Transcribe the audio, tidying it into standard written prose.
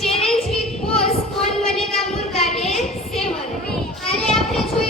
challenge with pose કોણ Banega મુર્ગા day 7 કાલે આપણે